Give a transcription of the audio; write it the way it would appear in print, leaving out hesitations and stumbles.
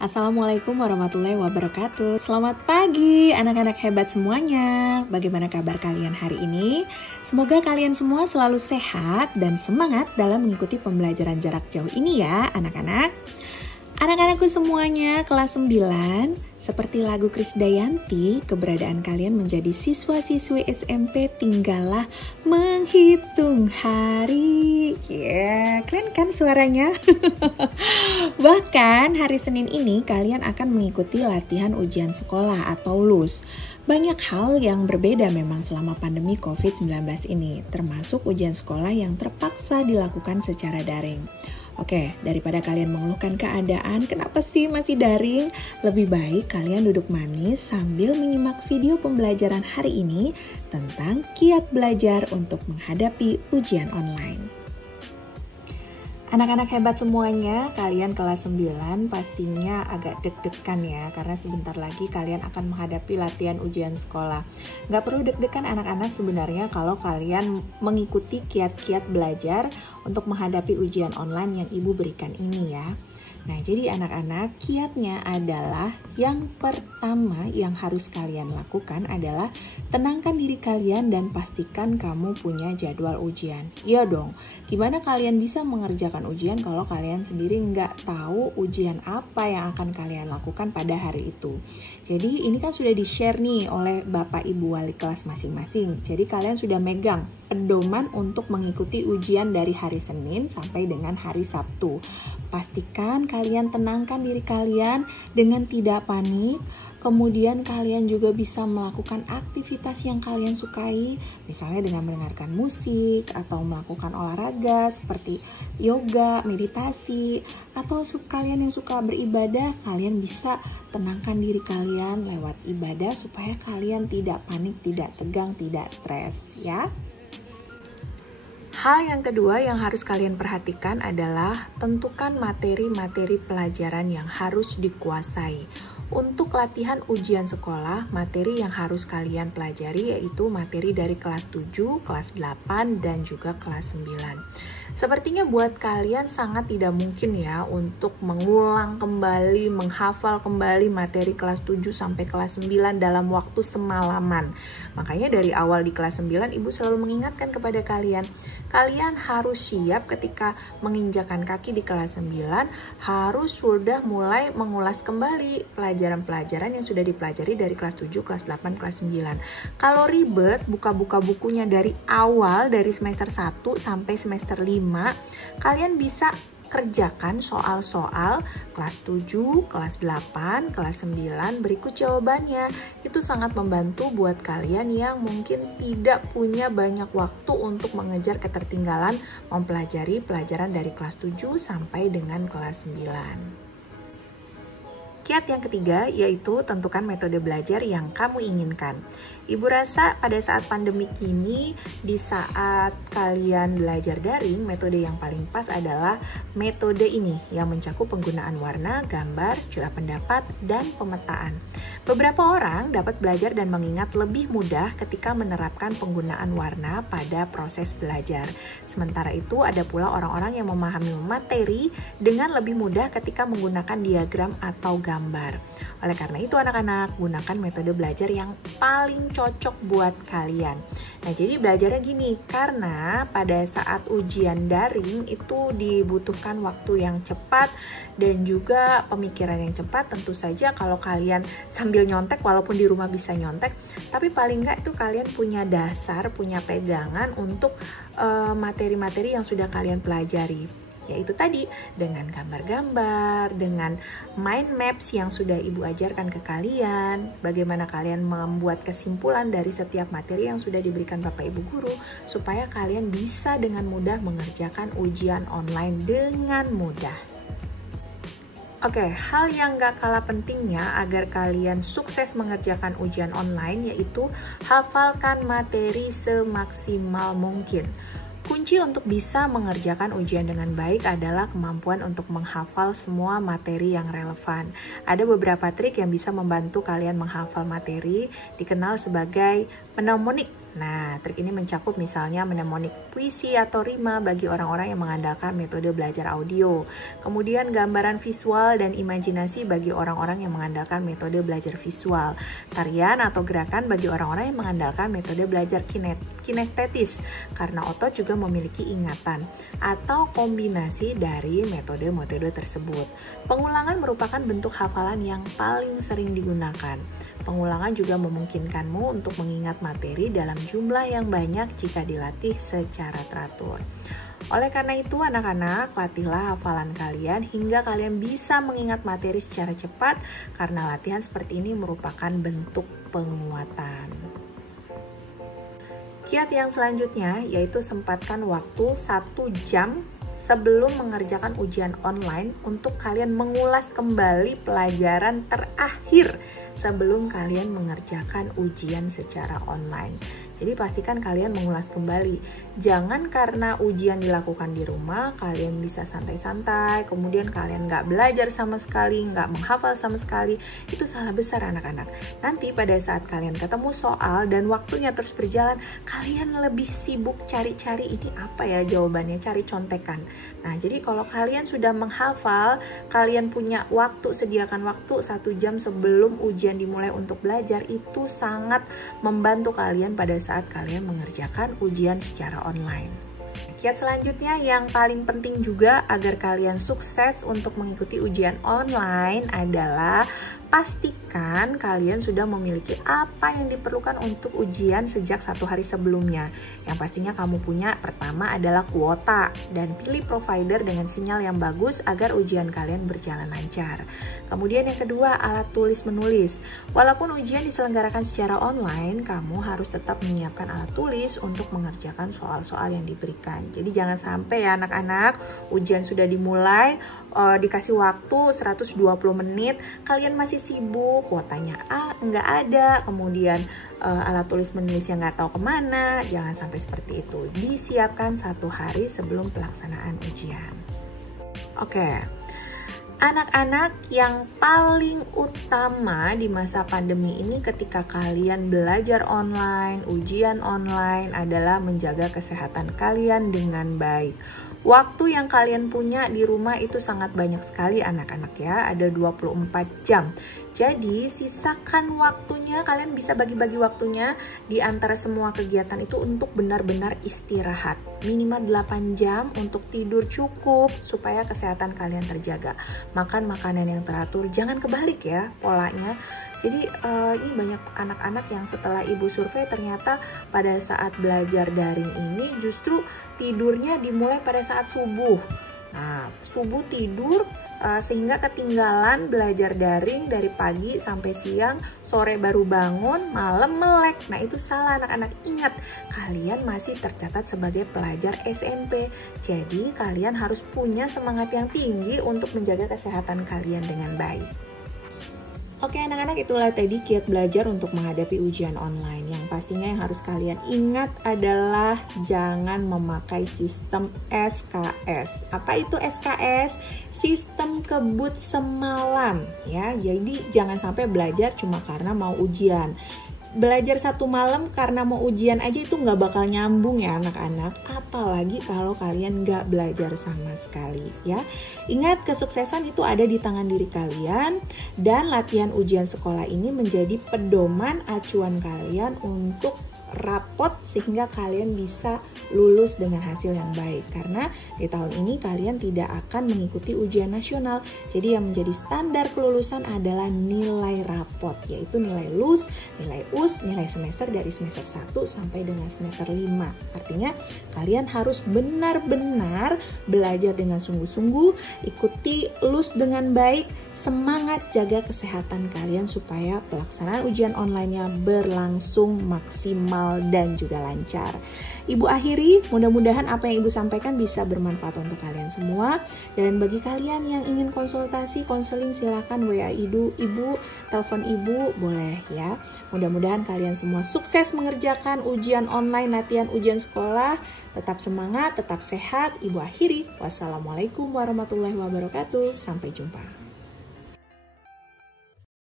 Assalamualaikum warahmatullahi wabarakatuh. Selamat pagi anak-anak hebat semuanya. Bagaimana kabar kalian hari ini? Semoga kalian semua selalu sehat dan semangat dalam mengikuti pembelajaran jarak jauh ini ya anak-anak. Anak-anakku semuanya kelas 9, seperti lagu Krisdayanti, keberadaan kalian menjadi siswa-siswi SMP tinggallah menghitung hari. Ya, keren kan suaranya? Bahkan hari Senin ini kalian akan mengikuti latihan ujian sekolah atau LUS. Banyak hal yang berbeda memang selama pandemi COVID-19 ini, termasuk ujian sekolah yang terpaksa dilakukan secara daring. Oke, daripada kalian mengeluhkan keadaan, kenapa sih masih daring? Lebih baik kalian duduk manis sambil menyimak video pembelajaran hari ini tentang kiat belajar untuk menghadapi ujian online. Anak-anak hebat semuanya, kalian kelas 9 pastinya agak deg-degan ya, karena sebentar lagi kalian akan menghadapi latihan ujian sekolah. Nggak perlu deg-degan anak-anak sebenarnya kalau kalian mengikuti kiat-kiat belajar untuk menghadapi ujian online yang ibu berikan ini ya. Nah, jadi anak-anak, kiatnya adalah yang pertama yang harus kalian lakukan adalah tenangkan diri kalian dan pastikan kamu punya jadwal ujian. Iya dong, gimana kalian bisa mengerjakan ujian kalau kalian sendiri nggak tahu ujian apa yang akan kalian lakukan pada hari itu. Jadi ini kan sudah di-share nih oleh Bapak Ibu wali kelas masing-masing. Jadi kalian sudah megang pedoman untuk mengikuti ujian dari hari Senin sampai dengan hari Sabtu. Pastikan kalian tenangkan diri kalian dengan tidak panik. Kemudian kalian juga bisa melakukan aktivitas yang kalian sukai, misalnya dengan mendengarkan musik atau melakukan olahraga seperti yoga, meditasi, atau kalian yang suka beribadah, kalian bisa tenangkan diri kalian lewat ibadah supaya kalian tidak panik, tidak tegang, tidak stres ya. Hal yang kedua yang harus kalian perhatikan adalah tentukan materi-materi pelajaran yang harus dikuasai. Untuk latihan ujian sekolah, materi yang harus kalian pelajari yaitu materi dari kelas 7, kelas 8, dan juga kelas 9. Sepertinya buat kalian sangat tidak mungkin ya untuk mengulang kembali, menghafal kembali materi kelas 7 sampai kelas 9 dalam waktu semalaman. Makanya dari awal di kelas 9, Ibu selalu mengingatkan kepada kalian, kalian harus siap ketika menginjakan kaki di kelas 9, harus sudah mulai mengulas kembali pelajaran-pelajaran yang sudah dipelajari dari kelas 7, kelas 8, kelas 9. Kalau ribet, buka-buka bukunya dari awal, dari semester 1 sampai semester 5, kalian bisa kerjakan soal-soal kelas 7, kelas 8, kelas 9 berikut jawabannya. Itu sangat membantu buat kalian yang mungkin tidak punya banyak waktu untuk mengejar ketertinggalan mempelajari pelajaran dari kelas 7 sampai dengan kelas 9. Kiat yang ketiga yaitu tentukan metode belajar yang kamu inginkan. Ibu rasa pada saat pandemi ini, di saat kalian belajar daring, metode yang paling pas adalah metode ini yang mencakup penggunaan warna, gambar, curah pendapat, dan pemetaan. Beberapa orang dapat belajar dan mengingat lebih mudah ketika menerapkan penggunaan warna pada proses belajar. Sementara itu, ada pula orang-orang yang memahami materi dengan lebih mudah ketika menggunakan diagram atau gambar. Oleh karena itu anak-anak, gunakan metode belajar yang paling cocok buat kalian. Nah, jadi belajarnya gini, karena pada saat ujian daring itu dibutuhkan waktu yang cepat dan juga pemikiran yang cepat. Tentu saja kalau kalian sambil nyontek, walaupun di rumah bisa nyontek, tapi paling enggak itu kalian punya dasar, punya pegangan untuk materi-materi yang sudah kalian pelajari. Yaitu tadi dengan gambar-gambar, dengan mind maps yang sudah Ibu ajarkan ke kalian, bagaimana kalian membuat kesimpulan dari setiap materi yang sudah diberikan Bapak Ibu Guru, supaya kalian bisa dengan mudah mengerjakan ujian online dengan mudah. Oke, hal yang gak kalah pentingnya agar kalian sukses mengerjakan ujian online yaitu hafalkan materi semaksimal mungkin. Kunci untuk bisa mengerjakan ujian dengan baik adalah kemampuan untuk menghafal semua materi yang relevan. Ada beberapa trik yang bisa membantu kalian menghafal materi, dikenal sebagai mnemonik Nah, trik ini mencakup misalnya mnemonik puisi atau rima bagi orang-orang yang mengandalkan metode belajar audio. Kemudian gambaran visual dan imajinasi bagi orang-orang yang mengandalkan metode belajar visual. Tarian atau gerakan bagi orang-orang yang mengandalkan metode belajar kinestetis, karena otot juga memiliki ingatan. Atau kombinasi dari metode-metode tersebut. Pengulangan merupakan bentuk hafalan yang paling sering digunakan. Pengulangan juga memungkinkanmu untuk mengingat materi dalam jumlah yang banyak jika dilatih secara teratur. Oleh karena itu, anak-anak, latihlah hafalan kalian hingga kalian bisa mengingat materi secara cepat, karena latihan seperti ini merupakan bentuk penguatan. Kiat yang selanjutnya yaitu sempatkan waktu 1 jam sebelum mengerjakan ujian online untuk kalian mengulas kembali pelajaran terakhir sebelum kalian mengerjakan ujian secara online. Jadi pastikan kalian mengulas kembali. Jangan karena ujian dilakukan di rumah, kalian bisa santai-santai, kemudian kalian nggak belajar sama sekali, nggak menghafal sama sekali. Itu salah besar anak-anak. Nanti pada saat kalian ketemu soal dan waktunya terus berjalan, kalian lebih sibuk cari-cari ini apa ya jawabannya, cari contekan. Nah, jadi kalau kalian sudah menghafal, kalian punya waktu, sediakan waktu 1 jam sebelum ujian dimulai untuk belajar, itu sangat membantu kalian pada saat kalian mengerjakan ujian secara online. Kiat selanjutnya yang paling penting juga agar kalian sukses untuk mengikuti ujian online adalah pastikan kalian sudah memiliki apa yang diperlukan untuk ujian sejak 1 hari sebelumnya. Yang pastinya kamu punya pertama adalah kuota, dan pilih provider dengan sinyal yang bagus agar ujian kalian berjalan lancar. Kemudian yang kedua, alat tulis menulis. Walaupun ujian diselenggarakan secara online, kamu harus tetap menyiapkan alat tulis untuk mengerjakan soal-soal yang diberikan. Jadi jangan sampai ya anak-anak, ujian sudah dimulai, dikasih waktu 120 menit, kalian masih sibuk, kuotanya nggak ada, kemudian alat tulis menulisnya nggak tahu kemana. Jangan sampai seperti itu. Disiapkan 1 hari sebelum pelaksanaan ujian. Oke. Anak-anak, yang paling utama di masa pandemi ini ketika kalian belajar online, ujian online adalah menjaga kesehatan kalian dengan baik. Waktu yang kalian punya di rumah itu sangat banyak sekali anak-anak ya, ada 24 jam. Jadi sisakan waktunya, kalian bisa bagi-bagi waktunya di antara semua kegiatan itu untuk benar-benar istirahat. Minimal 8 jam untuk tidur cukup supaya kesehatan kalian terjaga. Makan makanan yang teratur, jangan kebalik ya polanya. Jadi ini banyak anak-anak yang setelah ibu survei ternyata pada saat belajar daring ini justru tidurnya dimulai pada saat subuh. Nah, subuh tidur sehingga ketinggalan belajar daring dari pagi sampai siang, sore baru bangun, malam melek. Nah, itu salah anak-anak. Ingat, kalian masih tercatat sebagai pelajar SMP. Jadi, kalian harus punya semangat yang tinggi untuk menjaga kesehatan kalian dengan baik. Oke anak-anak, itulah tadi kiat belajar untuk menghadapi ujian online. Yang pastinya yang harus kalian ingat adalah jangan memakai sistem SKS. Apa itu SKS? Sistem kebut semalam ya. Jadi jangan sampai belajar cuma karena mau ujian. Belajar 1 malam karena mau ujian aja itu nggak bakal nyambung ya anak-anak. Apalagi kalau kalian nggak belajar sama sekali ya. Ingat, kesuksesan itu ada di tangan diri kalian. Dan latihan ujian sekolah ini menjadi pedoman acuan kalian untuk rapot sehingga kalian bisa lulus dengan hasil yang baik. Karena di tahun ini kalian tidak akan mengikuti ujian nasional. Jadi yang menjadi standar kelulusan adalah nilai rapot, yaitu nilai LUS, nilai US, nilai semester dari semester 1 sampai dengan semester 5. Artinya kalian harus benar-benar belajar dengan sungguh-sungguh, ikuti LUS dengan baik, semangat jaga kesehatan kalian supaya pelaksanaan ujian online-nya berlangsung maksimal dan juga lancar. Ibu akhiri, mudah-mudahan apa yang Ibu sampaikan bisa bermanfaat untuk kalian semua. Dan bagi kalian yang ingin konsultasi, konseling, silakan WA Ibu, telepon Ibu, boleh ya. Mudah-mudahan kalian semua sukses mengerjakan ujian online, latihan ujian sekolah. Tetap semangat, tetap sehat. Ibu akhiri, wassalamualaikum warahmatullahi wabarakatuh. Sampai jumpa.